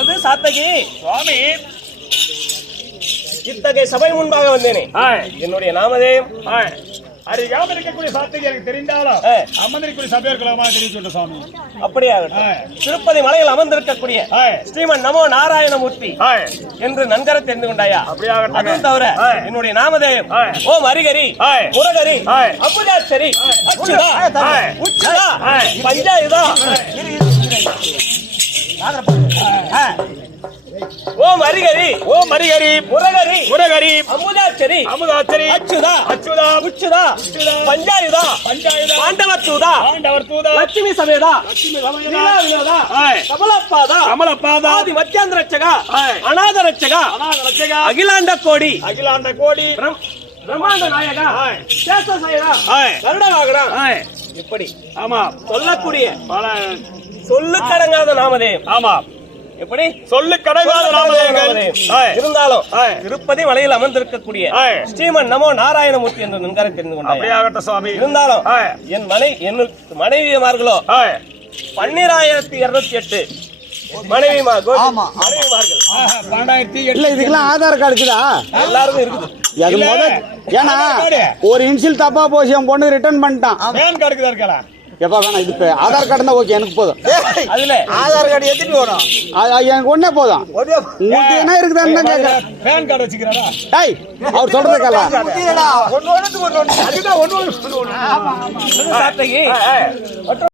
அது சாத்தகி சுவாமி, இத்தகைய சபை முன்பாக வந்தேனே, என்னுடைய நாமதேயம் அறியாம இருக்கக்கூடிய சாத்தகி எனக்கு தெரிந்தாலும் அமர்ந்திருக்கூடிய சபையர்களாக தெரிவிச்சு சொல்ற சுவாமி. அப்படியாகட்டும். திருப்பதி மலையில் அமர்ந்திருக்கக்கூடிய ஸ்ரீமன் நமோ நாராயணமூர்த்தி என்று நன்கர தெரிந்து கொண்டாயா? அதுவும் தவிர என்னுடைய நாமதேயம் ஓம் ஹரிஹரி முரகரி அம்புஜாட்சரி அச்சுதா உச்சுதா பஞ்சாயுதா ஓம் ஹரிஹரி முரகரி அமுதாச்சரி அச்சுதா உச்சுதா பஞ்சாயுதா பாண்டவத்தூதா லட்சுமி சமேதா வினோதா கமலப்பாதா ஆதி மத்தியாந்த ரட்சகா அநாத ரட்சகா அகிலாண்ட கோடி பிரம்மாண்ட நாயகா சேஷசயனா கருட வாகனா இப்படி ஆமா சொல்லக்கூடிய சொல்லுக்கடங்காத நாமதேயம். ஆமா, எப்படி சொல்லு கடங்காத நாமதேயங்கள் இருந்தாலும் திருப்பதி மலையில் அமர்ந்திருக்கக்கூடிய ஸ்ரீமன் நமோ நாராயணமூர்த்தி என்று நன்கரை தெரிந்து கொண்டார். அப்படியாகட்டும் சுவாமி. இருந்தாலும் என் மனைவிமார்களோ 12,208 மனைவிமார்கள். 12,008 இதுக்கெல்லாம் ஆதார் கார்டு இருக்குதா? எல்லாருக்கும் இருக்குது. அது முதல் ஏன்னா ஒரு இன்சில் தப்பா போச்சு, என் பொண்ணு ரிட்டர்ன் பண்ணிட்டான். பேன் கார்டுக்கு தான் இருக்கலாம். எப்பா வேணாம், இது ஆதார் கார்டு தான் ஓகே, எனக்கு போதும். அதுல ஆதார் கார்டு எடுத்துட்டு போகணும். எனக்கு ஒன்னே போதும். உங்களுக்கு என்ன இருக்குதான்னு கேட்கறேன். Pan card வச்சுக்கிறாரா? அவர் சொல்றதுக்கல்ல சாத்தகி